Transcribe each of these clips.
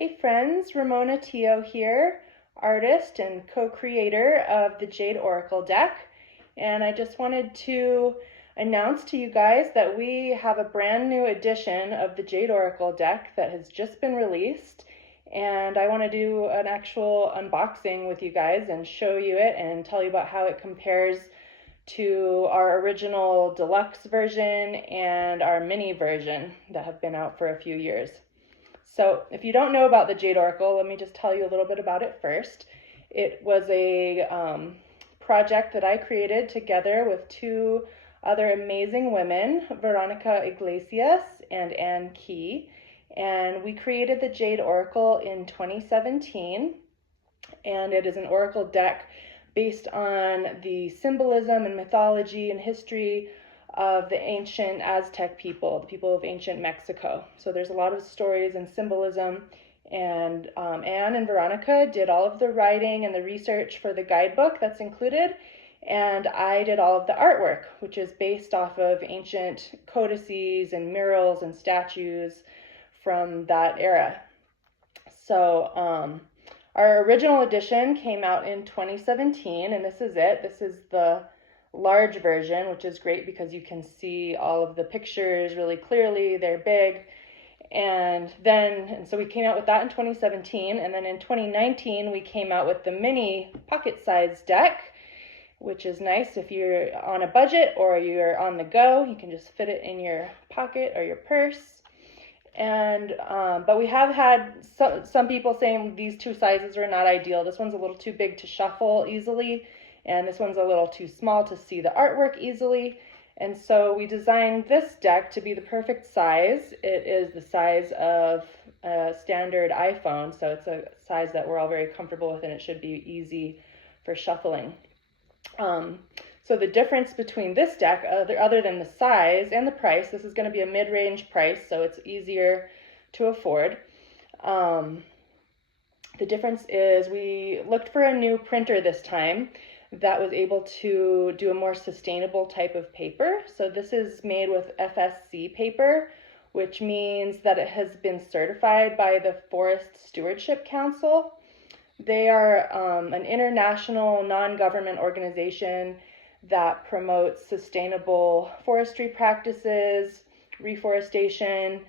Hey friends, Ramona Teo here, artist and co-creator of the Jade Oracle Deck. And I just wanted to announce to you guys that we have a brand new edition of the Jade Oracle Deck that has just been released. And I want to do an actual unboxing with you guys and show you it and tell you about how it compares to our original deluxe version and our mini version that have been out for a few years. So if you don't know about the Jade Oracle, let me just tell you a little bit about it first. It was a project that I created together with two other amazing women, Veronica Iglesias and Ann Key. And we created the Jade Oracle in 2017. And it is an oracle deck based on the symbolism and mythology and history of the ancient Aztec people, the people of ancient Mexico. So there's a lot of stories and symbolism, and Anne and Veronica did all of the writing and the research for the guidebook that's included, and I did all of the artwork, which is based off of ancient codices and murals and statues from that era. So our original edition came out in 2017, and this is it. This is the large version, which is great because you can see all of the pictures really clearly. They're big. And so we came out with that in 2017, and then in 2019 we came out with the mini pocket-sized deck, which is nice if you're on a budget or you're on the go. You can just fit it in your pocket or your purse. And but we have had some people saying these two sizes are not ideal. This one's a little too big to shuffle easily, and this one's a little too small to see the artwork easily. And so we designed this deck to be the perfect size. It is the size of a standard iPhone, so it's a size that we're all very comfortable with, and it should be easy for shuffling. So the difference between this deck, other than the size and the price, this is going to be a mid-range price, so it's easier to afford. The difference is we looked for a new printer this time that was able to do a more sustainable type of paper. So this is made with FSC paper, which means that it has been certified by the Forest Stewardship Council. They are an international non-government organization that promotes sustainable forestry practices, reforestation,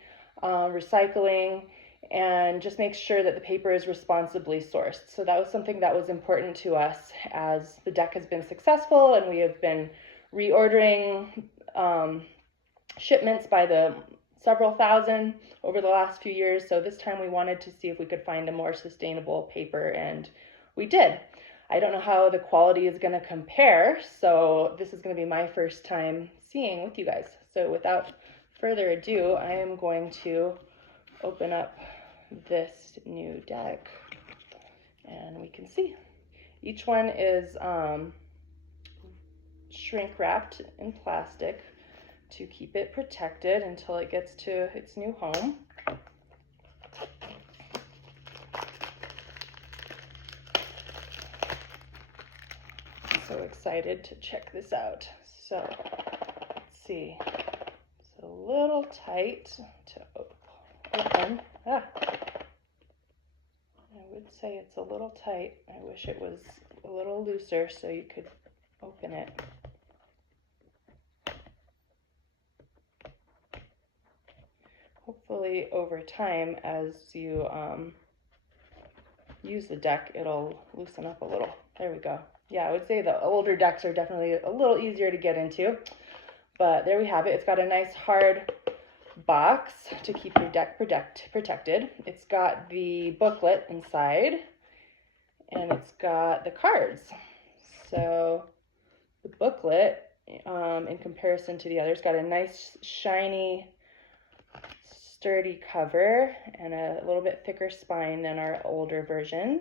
recycling, and just makes sure that the paper is responsibly sourced. So that was something that was important to us as the deck has been successful and we have been reordering shipments by the several thousand over the last few years. So this time we wanted to see if we could find a more sustainable paper, and we did. I don't know how the quality is going to compare, so this is going to be my first time seeing with you guys. So without further ado, I am going to open up this new deck, and we can see. Each one is shrink wrapped in plastic to keep it protected until it gets to its new home. So excited to check this out. So let's see. It's a little tight to open. I would say it's a little tight. I wish it was a little looser so you could open it. Hopefully over time, as you use the deck, it'll loosen up a little. There we go. Yeah, I would say the older decks are definitely a little easier to get into, but there we have it. It's got a nice hard box to keep your deck protected. It's got the booklet inside, and it's got the cards. So the booklet, in comparison to the others, got a nice shiny sturdy cover and a little bit thicker spine than our older version.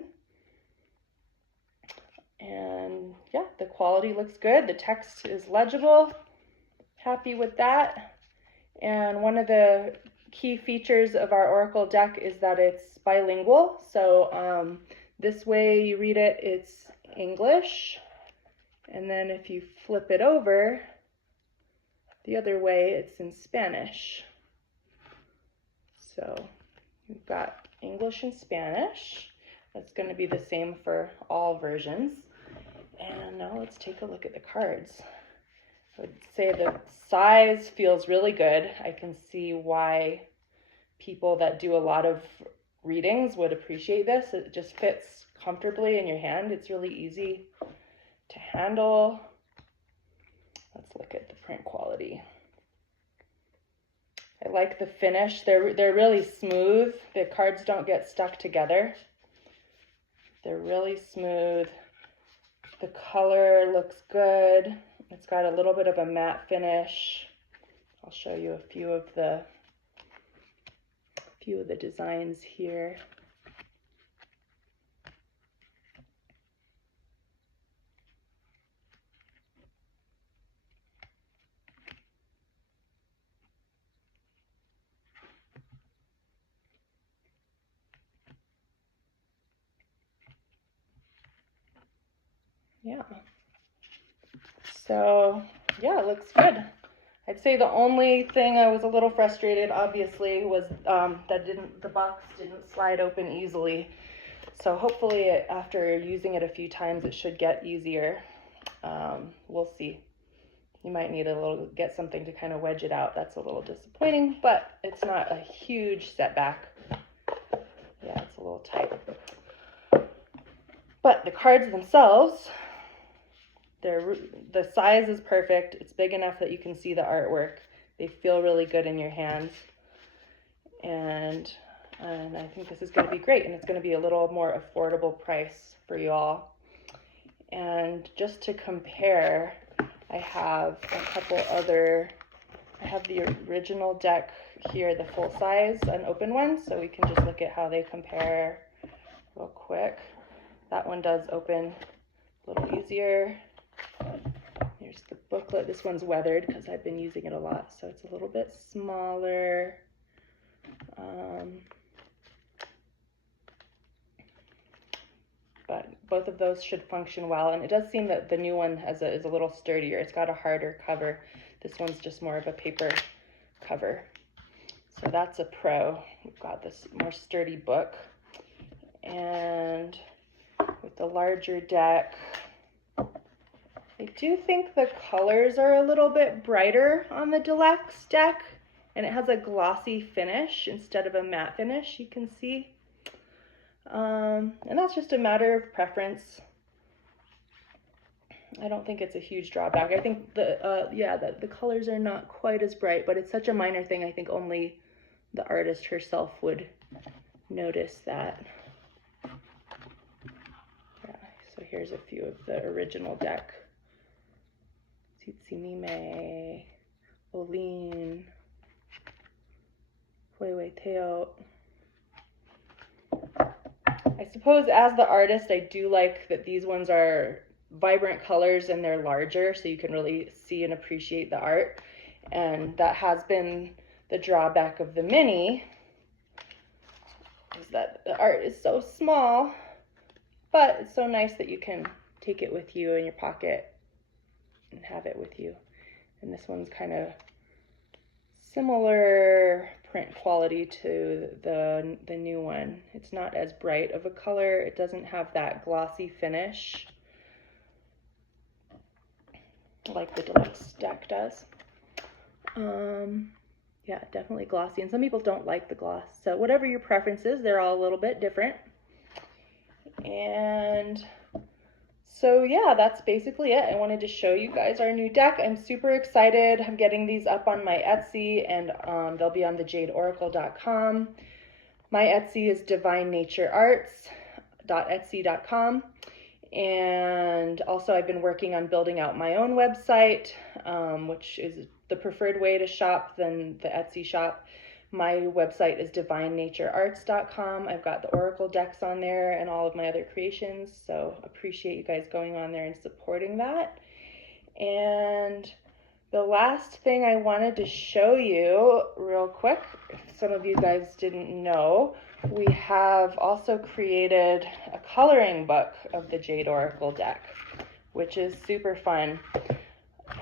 And yeah, the quality looks good. The text is legible. Happy with that. And one of the key features of our Oracle deck is that it's bilingual. So this way you read it, it's English. And then if you flip it over the other way, it's in Spanish. So you've got English and Spanish. That's going to be the same for all versions. And now let's take a look at the cards. I would say the size feels really good. I can see why people that do a lot of readings would appreciate this. It just fits comfortably in your hand. It's really easy to handle. Let's look at the print quality. I like the finish. They're really smooth. The cards don't get stuck together. They're really smooth. The color looks good. It's got a little bit of a matte finish. I'll show you a few of the designs here. Yeah. So, yeah, it looks good. I'd say the only thing I was a little frustrated, obviously, was the box didn't slide open easily. So hopefully, after using it a few times, it should get easier. We'll see. You might need get something to kind of wedge it out. That's a little disappointing, but it's not a huge setback. Yeah, it's a little tight. But the cards themselves, the size is perfect. It's big enough that you can see the artwork. They feel really good in your hands. And I think this is going to be great. And it's going to be a little more affordable price for you all. And just to compare, I have I have the original deck here, the full size, unopened one. So we can just look at how they compare real quick. That one does open a little easier. Here's the booklet. This one's weathered because I've been using it a lot, so it's a little bit smaller. But both of those should function well, and it does seem that the new one is a little sturdier. It's got a harder cover. This one's just more of a paper cover. So that's a pro. We've got this more sturdy book. And with the larger deck, I do think the colors are a little bit brighter on the deluxe deck, and it has a glossy finish instead of a matte finish, you can see. And that's just a matter of preference. I don't think it's a huge drawback. I think the colors are not quite as bright, but it's such a minor thing. I think only the artist herself would notice that. Yeah, so here's a few of the original deck. Mime, Olin, Ramona Teo. I suppose as the artist, I do like that these ones are vibrant colors and they're larger, so you can really see and appreciate the art. And that has been the drawback of the mini, is that the art is so small, but it's so nice that you can take it with you in your pocket and have it with you. And this one's kind of similar print quality to the new one. It's not as bright of a color. It doesn't have that glossy finish like the deluxe deck does. Yeah, definitely glossy. And some people don't like the gloss. So whatever your preference is, they're all a little bit different. And so yeah, that's basically it. I wanted to show you guys our new deck. I'm super excited. I'm getting these up on my Etsy, and they'll be on the jadeoracle.com. My Etsy is divinenaturearts.etsy.com. And also I've been working on building out my own website, which is the preferred way to shop than the Etsy shop. My website is divinenaturearts.com. I've got the Oracle decks on there and all of my other creations, so appreciate you guys going on there and supporting that. And the last thing I wanted to show you real quick, if some of you guys didn't know, we have also created a coloring book of the Jade Oracle deck, which is super fun.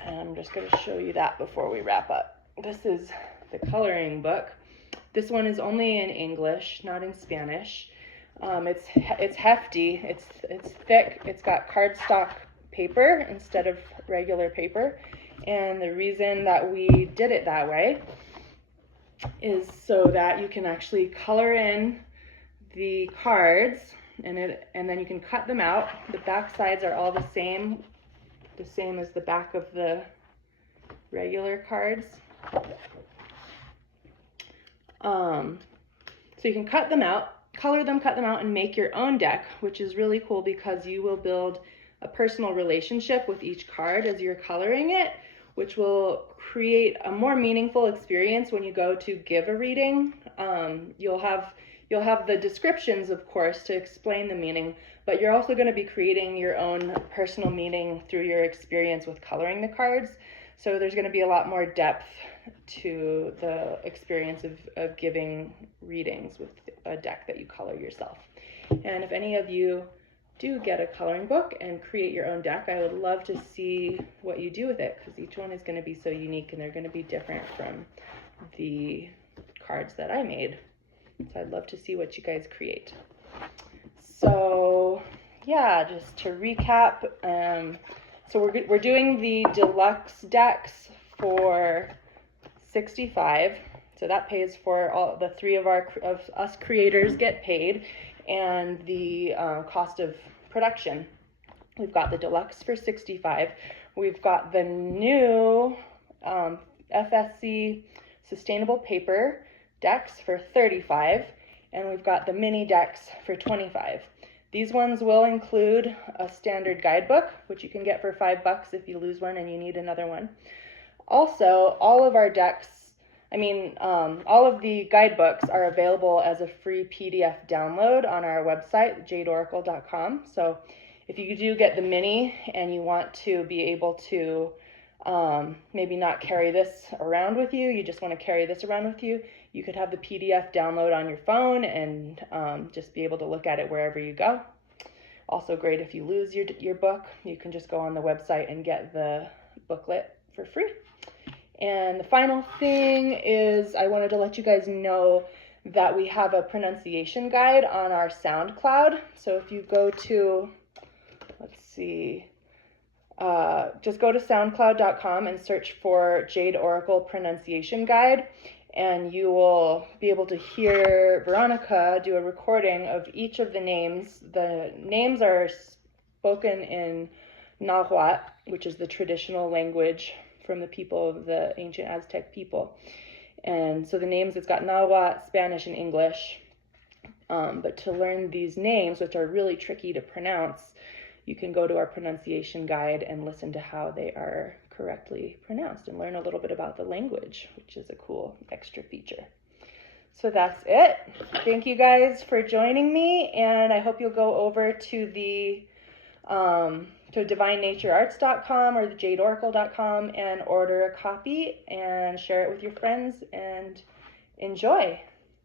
And I'm just going to show you that before we wrap up. This is the coloring book. This one is only in English, not in Spanish. It's hefty, it's thick, it's got cardstock paper instead of regular paper. And the reason that we did it that way is so that you can actually color in the cards, and then you can cut them out. The back sides are all the same as the back of the regular cards. So you can cut them out, color them, cut them out, and make your own deck, which is really cool because you will build a personal relationship with each card as you're coloring it, which will create a more meaningful experience when you go to give a reading. You'll have the descriptions, of course, to explain the meaning, but you're also going to be creating your own personal meaning through your experience with coloring the cards. So there's going to be a lot more depth to the experience of giving readings with a deck that you color yourself. And if any of you do get a coloring book and create your own deck, I would love to see what you do with it, because each one is going to be so unique and they're going to be different from the cards that I made. So I'd love to see what you guys create. So yeah, just to recap, so we're doing the deluxe decks for $65. So that pays for all the three of us creators get paid, and the cost of production. We've got the deluxe for $65. We've got the new FSC sustainable paper decks for $35, and we've got the mini decks for $25. These ones will include a standard guidebook, which you can get for $5 if you lose one and you need another one. Also, all of our decks, all of the guidebooks are available as a free PDF download on our website, jadeoracle.com. So if you do get the mini and you want to be able to maybe not carry this around with you, you just want to carry this around with you, you could have the PDF download on your phone and just be able to look at it wherever you go. Also great if you lose your book, you can just go on the website and get the booklet for free. And the final thing is I wanted to let you guys know that we have a pronunciation guide on our SoundCloud. So if you go to, just go to soundcloud.com and search for Jade Oracle Pronunciation Guide, and you will be able to hear Veronica do a recording of each of the names. The names are spoken in Nahuatl, which is the traditional language from the people of the ancient Aztec people. And so the names, it's got Nahuatl, Spanish, and English. But to learn these names, which are really tricky to pronounce, you can go to our pronunciation guide and listen to how they are correctly pronounced and learn a little bit about the language, which is a cool extra feature. So that's it. Thank you guys for joining me, and I hope you'll go over to the to divinenaturearts.com or the jadeoracle.com and order a copy and share it with your friends and enjoy.